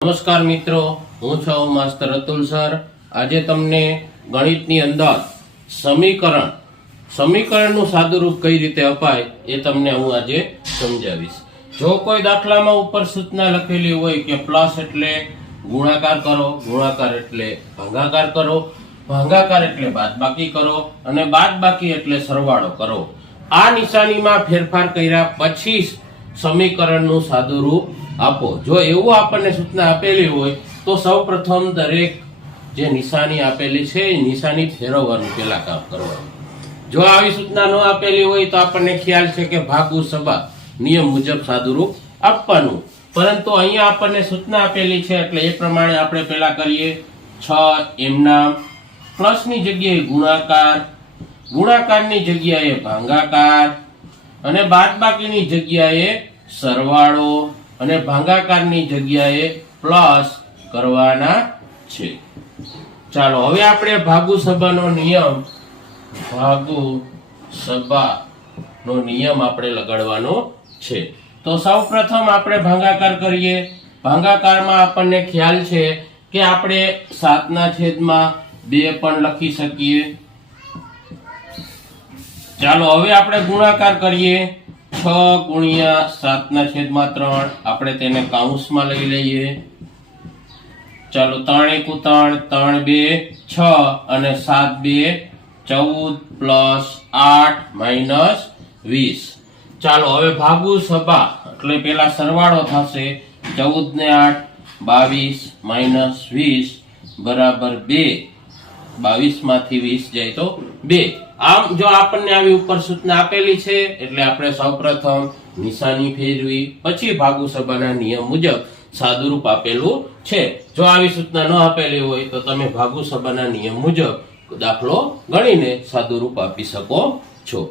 નમસ્કાર મિત્રો, હું છું માસ્તર અતુલ સર. આજે તમને ગણિતની અંદર સમીકરણ, સમીકરણનું સાદુરૂપ કઈ રીતે અપાય એ તમને હું આજે સમજાવીશ. જો કોઈ દાખલામાં ઉપર સૂચના લખેલી હોય કે પ્લસ એટલે ગુણાકાર કરો, ગુણાકાર એટલે ભાગાકાર કરો, ભાગાકાર એટલે બાદબાકી કરો અને બાદબાકી એટલે સરવાળો કરો. આ નિશાનીમાં ફેરફાર કર્યા પછી સમીકરણનું સાદુરૂપ આપો. જો એવું આપણને સૂચના આપેલી હોય, તો સૌપ્રથમ દરેક જે નિશાની આપેલી છે, એ નિશાની ફેરવવાનું પેલા કામ કરવાનું. જો આવી સૂચના ન આપેલી હોય, તો આપણને ખ્યાલ છે કે ભાગુ સભા નિયમ મુજબ સાદુરૂપ આપવાનું. પરંતુ અહીંયા આપણને સૂચના આપેલી છે, એટલે એ પ્રમાણે આપણે પેલા કરીએ. છ, એમના પ્લસની જગ્યાએ ગુણાકાર. ગુણાકારની જગ્યાએ ભાગાકાર. અને બાદબાકીની જગ્યાએ સરવાળો અને ભાંગાકારની જગ્યાએ પ્લસ કરવાના છે. ચાલો, હવે આપણે ભાગુ સભાનો નિયમ ભાગુ સભાનો નિયમ આપણે લગાડવાનો છે. તો સૌ પ્રથમ આપણે ભાંગાકાર કરીએ. ભાંગાકારમાં આપણને ખ્યાલ છે કે આપણે સાતના છેદમાં બે પણ લખી શકીએ. ચાલો, હવે આપણે ગુણાકાર કરીએ. છ ગુણ્યા સાતના છેદમાં ત્રણ. આપણે તેને કાઉન્સમાં લઈ લઈએ. ચાલો, ત્રણ એકુ ત્રણ ત્રણ બે, છ અને સાત બે, ચૌદ પ્લસ આઠ માઇનસ વીસ. ચાલો, હવે ભાગુ સભા. એટલે પેલા સરવાળો થશે. ચૌદ ને આઠ, બાવીસ માઇનસ વીસ બરાબર બે. બાવીસમાંથી વીસ જાય તો બે. આમ જો આપણને આવી ઉપર સૂચના આપેલી છે, એટલે આપણે સૌપ્રથમ નિશાની ફેરવી, પછી ભાગુ સભાના નિયમ મુજબ સાદુરૂપ આપેલું છે. જો આવી સૂચના ન આપેલી હોય તો તમે ભાગુ સભાના નિયમ મુજબ દાખલો ગણીને સાદુરૂપ આપી શકો છો.